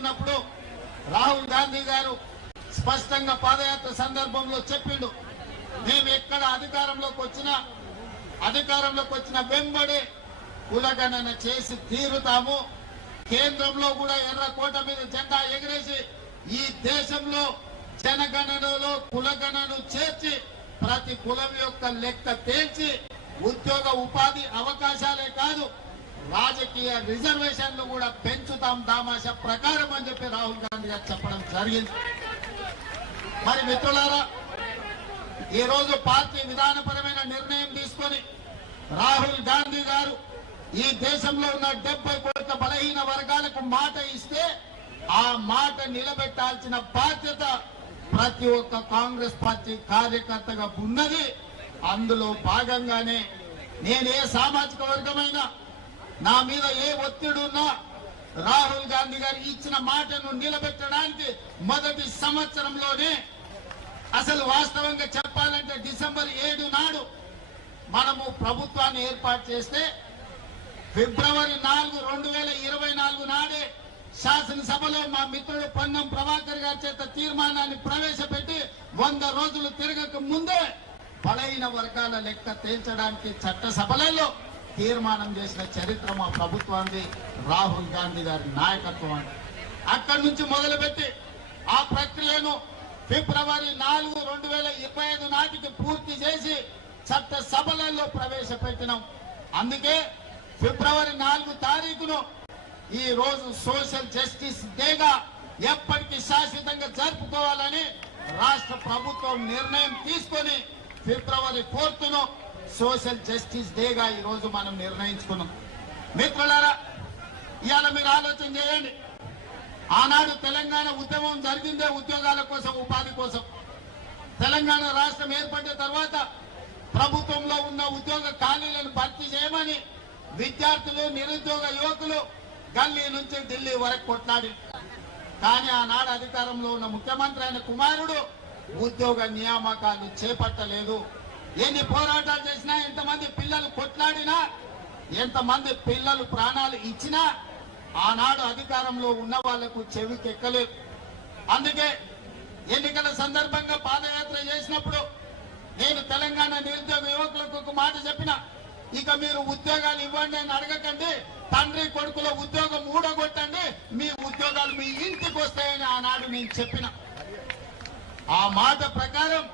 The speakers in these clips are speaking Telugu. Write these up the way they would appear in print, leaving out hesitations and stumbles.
పెట్టుకున్నప్పుడు రాహుల్ గాంధీ గారు స్పష్టంగా పాదయాత్ర సందర్భంలో చెప్పిండు, మేము ఎక్కడ అధికారంలోకి వచ్చిన వెంబడి కులగణన చేసి తీరుతాము, కేంద్రంలో కూడా ఎర్రకోట మీద జెండా ఎగిరేసి ఈ దేశంలో జనగణనలో కులగణను చేర్చి ప్రతి కులం యొక్క లెక్క తేల్చి ఉద్యోగ ఉపాధి అవకాశాలే కాదు రాజకీయ రిజర్వేషన్లు కూడా పెంచుతాం దామాష ప్రకారం అని చెప్పి రాహుల్ గాంధీ గారు చెప్పడం జరిగింది. మరి మిత్రులారా, ఈ రోజు పార్టీ విధానపరమైన నిర్ణయం తీసుకొని రాహుల్ గాంధీ గారు ఈ దేశంలో ఉన్న 70 కోట్ల బలహీన వర్గాలకు మాట ఇస్తే ఆ మాట నిలబెట్టాల్సిన బాధ్యత ప్రతి ఒక్క కాంగ్రెస్ పార్టీ కార్యకర్తగా ఉన్నది. అందులో భాగంగానే నేను ఏ సామాజిక వర్గమైనా నా మీద ఏ ఒత్తిడి ఉన్నా రాహుల్ గాంధీ గారు ఇచ్చిన మాటను నిలబెట్టడానికి మొదటి సంవత్సరంలోనే, అసలు వాస్తవంగా చెప్పాలంటే డిసెంబర్ 7 నాడు మనము ప్రభుత్వాన్ని ఏర్పాటు చేస్తే ఫిబ్రవరి 4, 2024 నాడే శాసనసభలో మా మిత్రుడు పొన్నం ప్రభాకర్ గారి చేత తీర్మానాన్ని ప్రవేశపెట్టి 100 రోజులు తిరగక ముందే బలహీన వర్గాల లెక్క తేల్చడానికి చట్టసభలలో తీర్మానం చేసిన చరిత్ర మా ప్రభుత్వానికి రాహుల్ గాంధీ గారి నాయకత్వం అంటే. అక్కడి నుంచి మొదలుపెట్టి ఆ ప్రక్రియను ఫిబ్రవరి 4, 2025 నాటికి పూర్తి చేసి చట్టసభలలో ప్రవేశపెట్టినాం. అందుకే ఫిబ్రవరి 4 తారీఖును ఈ రోజు సోషల్ జస్టిస్ డేగా ఎప్పటికీ శాశ్వతంగా జరుపుకోవాలని రాష్ట్ర ప్రభుత్వం నిర్ణయం తీసుకొని ఫిబ్రవరి 4ను సోషల్ జస్టిస్ డేగా ఈ రోజు మనం నిర్ణయించుకున్నాం. మిత్రులారా, ఇవాళ మీరు ఆలోచన చేయండి, ఆనాడు తెలంగాణ ఉద్యమం జరిగిందే ఉద్యోగాల కోసం, ఉపాధి కోసం. తెలంగాణ రాష్ట్రం ఏర్పడిన తర్వాత ప్రభుత్వంలో ఉన్న ఉద్యోగ ఖాళీలను భర్తీ చేయమని విద్యార్థులు, నిరుద్యోగ యువకులు గల్లీ నుంచి ఢిల్లీ వరకు కొట్లాడి, కానీ ఆనాడు అధికారంలో ఉన్న ముఖ్యమంత్రి అయిన కుమారుడు ఉద్యోగ నియామకాలు చేపట్టలేదు. ఎన్ని పోరాటాలు చేసినా, ఎంతమంది పిల్లలు కొట్లాడినా, ఎంతమంది పిల్లలు ప్రాణాలు ఇచ్చినా ఆనాడు అధికారంలో ఉన్న వాళ్లకు చెవికెక్కలేదు. అందుకే ఎన్నికల సందర్భంగా పాదయాత్ర చేసినప్పుడు నేను తెలంగాణ నిరుద్యోగ యువకులకు ఒక మాట చెప్పిన, ఇక మీరు ఉద్యోగాలు ఇవ్వండి అని అడగకండి, తండ్రి కొడుకుల ఉద్యోగం ఊడగొట్టండి, మీ ఉద్యోగాలు మీ ఇంటికి వస్తాయని ఆనాడు నేను చెప్పిన. ఆ మాట ప్రకారం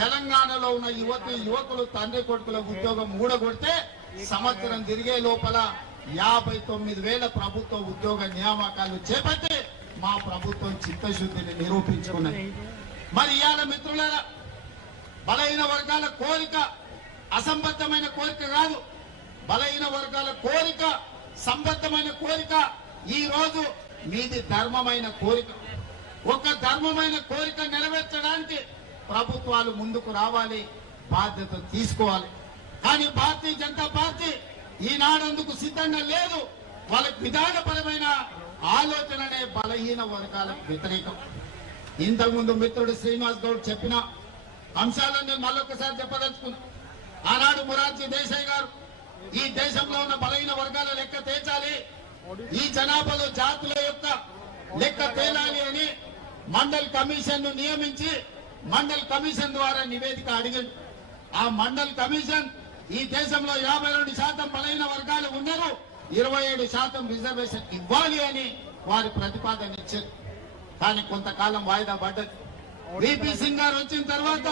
తెలంగాణలో ఉన్న యువకులు తండ్రి కొడుకుల ఉద్యోగం ఊడగొడితే సంవత్సరం తిరిగే లోపల 59,000 ప్రభుత్వ ఉద్యోగ నియామకాలు చేపట్టి మా ప్రభుత్వం చిత్తశుద్ధిని నిరూపించుకున్నది. మరి ఇవాళ మిత్రులారా, బలహీన వర్గాల కోరిక అసంబద్ధమైన కోరిక కాదు, బలహీన వర్గాల కోరిక సంబద్ధమైన కోరిక. ఈ రోజు మీది ధర్మమైన కోరిక. ఒక ధర్మమైన కోరిక నెరవేర్చడానికి ప్రభుత్వాలు ముందుకు రావాలి, బాధ్యత తీసుకోవాలి. కానీ భారతీయ జనతా పార్టీ ఈనాడందుకు సిద్ధంగా లేదు. వాళ్ళకి విధానపరమైన ఆలోచననే బలహీన వర్గాలకు వ్యతిరేకం. ఇంతకుముందు మిత్రుడు శ్రీనివాస్ గౌడ్ చెప్పిన అంశాలను నేను మళ్ళొకసారి చెప్పదలుచుకున్నా. ఆనాడు మొరార్జీ దేశాయ్ గారు ఈ దేశంలో ఉన్న బలహీన వర్గాల లెక్క తేల్చాలి, ఈ జనాభాలో జాతుల యొక్క లెక్క తేలాలి అని మండల్ కమిషన్ ను నియమించి మండల్ కమిషన్ ద్వారా నివేదిక అడిగింది. ఆ మండల్ కమిషన్ ఈ దేశంలో 52% బలహీన వర్గాలు ఉన్నారు, 27% రిజర్వేషన్ ఇవ్వాలి అని వారి ప్రతిపాదన ఇచ్చారు. కానీ కొంతకాలం వాయిదా పడ్డది. విపి సింగ్ గారు వచ్చిన తర్వాత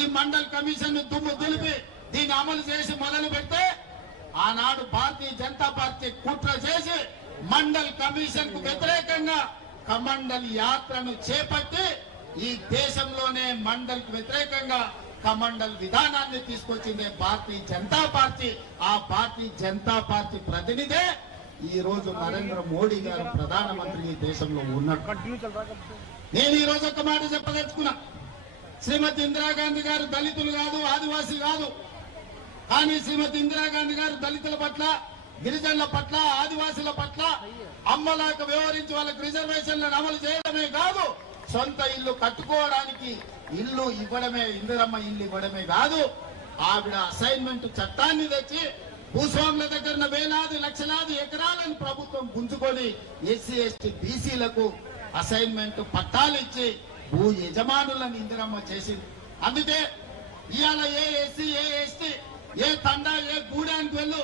ఈ మండల్ కమిషన్ ను దుమ్ము దులిపి దీన్ని అమలు చేసి మొదలు పెడితే ఆనాడు భారతీయ జనతా పార్టీ కుట్ర చేసి మండల్ కమిషన్ కు వ్యతిరేకంగా కమండల్ యాత్రను చేపట్టి ఈ దేశంలోనే మండల్ కు వ్యతిరేకంగా కమండల్ విధానాన్ని తీసుకొచ్చింది భారతీయ జనతా పార్టీ. ఆ భారతీయ జనతా పార్టీ ప్రతినిధే ఈ రోజు నరేంద్ర మోడీ గారు ప్రధానమంత్రి ఈ దేశంలో ఉన్నాడు. నేను ఈ రోజు ఒక మాట చెప్పదలుచుకున్నా, శ్రీమతి ఇందిరాగాంధీ గారు దళితులు కాదు, ఆదివాసీ కాదు. కానీ శ్రీమతి ఇందిరాగాంధీ గారు దళితుల పట్ల, గిరిజనుల పట్ల, ఆదివాసుల పట్ల అమ్మలాగా వ్యవహరించి వాళ్ళకి రిజర్వేషన్లను అమలు చేయడమే కాదు, సొంత ఇల్లు కట్టుకోవడానికి ఇల్లు ఇవ్వడమే, ఇందిరమ్మ ఇల్లు ఇవ్వడమే కాదు, ఆవిడ అసైన్మెంట్ చట్టాన్ని తెచ్చి భూస్వాముల దగ్గర వేలాది లక్షలాది ఎకరాలను ప్రభుత్వం గుంజుకొని ఎస్సీ ఎస్టీ బీసీలకు అసైన్మెంట్ పట్టాలు ఇచ్చి భూ యజమానులను ఇందిరమ్మ చేసింది. అందుకే ఇవాళ ఏ ఎస్సీ ఏ ఎస్టీ ఏ తండా ఏ గూడానికి వెళ్ళు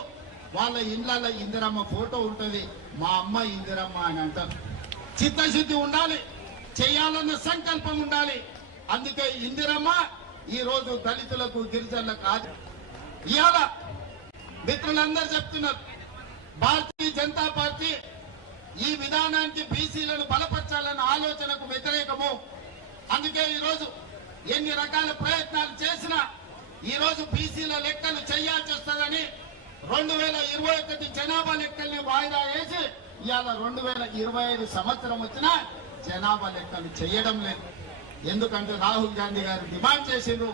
వాళ్ళ ఇండ్ల ఇందిరమ్మ ఫోటో ఉంటది. మా అమ్మ ఇందిరమ్మ అని అంటారు. చిత్తశుద్ధి ఉండాలి, చేయాలన్న సంకల్పం ఉండాలి. అందుకే ఇందిరమ్మ ఈ రోజు దళితులకు గిరిజనులకు కాదు. ఇవాళ మిత్రులందరూ చెప్తున్నారు భారతీయ జనతా పార్టీ ఈ విధానానికి బీసీలను బలపరచాలన్న ఆలోచనకు వ్యతిరేకము. అందుకే ఈరోజు ఎన్ని రకాల ప్రయత్నాలు చేసినా ఈరోజు బీసీల లెక్కలు చేయాల్సి వస్తుందని 2021 జనాభా లెక్కల్ని వాయిదా వేసి ఇవాళ 2025 సంవత్సరం వచ్చినా జనాభా లెక్కలు చేయడం లేదు. ఎందుకంటే రాహుల్ గాంధీ గారు డిమాండ్ చేసిండ్రు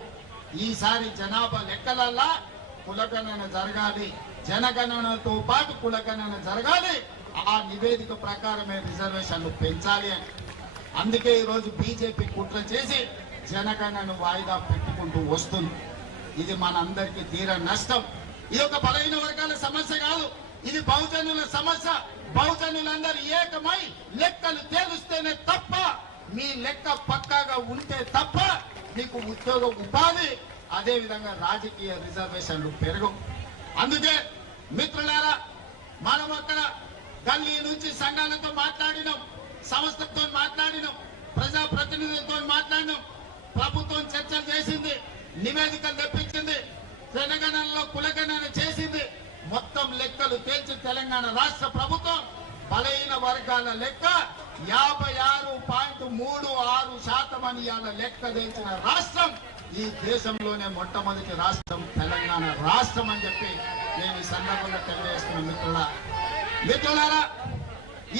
ఈసారి జనాభా లెక్కలల్లా కులగణన జరగాలి, జనగణనతో పాటు కులగణన జరగాలి, ఆ నివేదిక ప్రకారమే రిజర్వేషన్లు పెంచాలి అని. అందుకే ఈరోజు బీజేపీ కుట్ర చేసి జనగణనను వాయిదా పెట్టుకుంటూ వస్తుంది. ఇది మనందరికీ తీర నష్టం. ఇది ఒక బలహీన వర్గాల సమస్య కాదు, ఇది బహుజనుల సమస్య. బహుజనులందరూ ఏకమై లెక్కలు తేలుస్తేనే తప్ప, మీ లెక్క పక్కాగా ఉంటే తప్ప మీకు ఉద్యోగ ఉపాధి అదే విధంగా రాజకీయ రిజర్వేషన్లు పెరగవు. అందుకే మిత్రులారా, మనం అక్కడ గల్లీ నుంచి సంఘాలతో మాట్లాడినాం, సంస్థలతో మాట్లాడినాం, ప్రజా ప్రతినిధులతో మాట్లాడినాం. ప్రభుత్వం చర్చలు చేసింది, నివేదికలు తెప్పించింది, జనగణనలో కులగణన చేసింది. మొత్తం లెక్కలు తేల్చి తెలంగాణ రాష్ట్ర ప్రభుత్వం బలహీన వర్గాల లెక్క 56.36% అని ఇవాళ లెక్క తెల్చిన రాష్ట్రం ఈ దేశంలోనే మొట్టమొదటి రాష్ట్రం తెలంగాణ రాష్ట్రం అని చెప్పి నేను ఈ సందర్భంగా తెలియజేస్తున్న మిత్రులారా,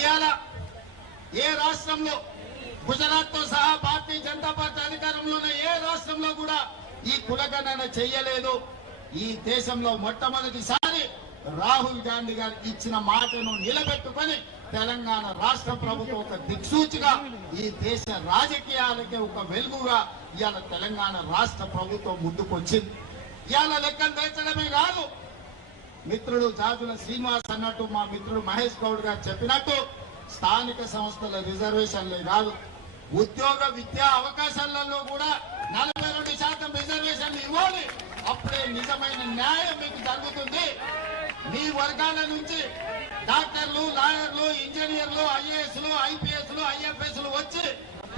ఇవాళ ఏ రాష్ట్రంలో గుజరాత్ తో సహా భారతీయ జనతా పార్టీ అధికారంలో ఉన్న ఏ రాష్ట్రంలో కూడా ఈ కులగణన చెయ్యలేదు. ఈ దేశంలో మొట్టమొదటిసారి రాహుల్ గాంధీ గారు ఇచ్చిన మాటను నిలబెట్టుకొని తెలంగాణ రాష్ట్ర ప్రభుత్వం ఒక దిక్సూచిగా ఈ దేశ రాజకీయాలకే ఒక వెలుగుగా ఇవాళ తెలంగాణ రాష్ట్ర ప్రభుత్వం ముందుకొచ్చింది. ఇవాళ లెక్కలు తెచ్చడమే కాదు, మిత్రుడు జాజుల శ్రీనివాస్ అన్నట్టు, మా మిత్రుడు మహేష్ గౌడ్ గారు చెప్పినట్టు స్థానిక సంస్థల రిజర్వేషన్లే కాదు, ఉద్యోగ విద్యా అవకాశాలలో కూడా 42% రిజర్వేషన్లు ఇవ్వాలి. అప్పుడే నిజమైన న్యాయం మీకు జరుగుతుంది. మీ వర్గాల నుంచి డాక్టర్లు, లాయర్లు, ఇంజనీర్లు, ఐఏఎస్లు, ఐపీఎస్లు, ఐఎఫ్ఎస్లు వచ్చి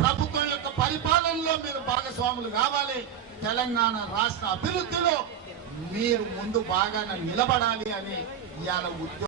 ప్రభుత్వం యొక్క పరిపాలనలో మీరు భాగస్వాములు కావాలి. తెలంగాణ రాష్ట్ర అభివృద్ధిలో మీరు ముందు బాగా నిలబడాలి అని ఇవాళ ఉద్యోగ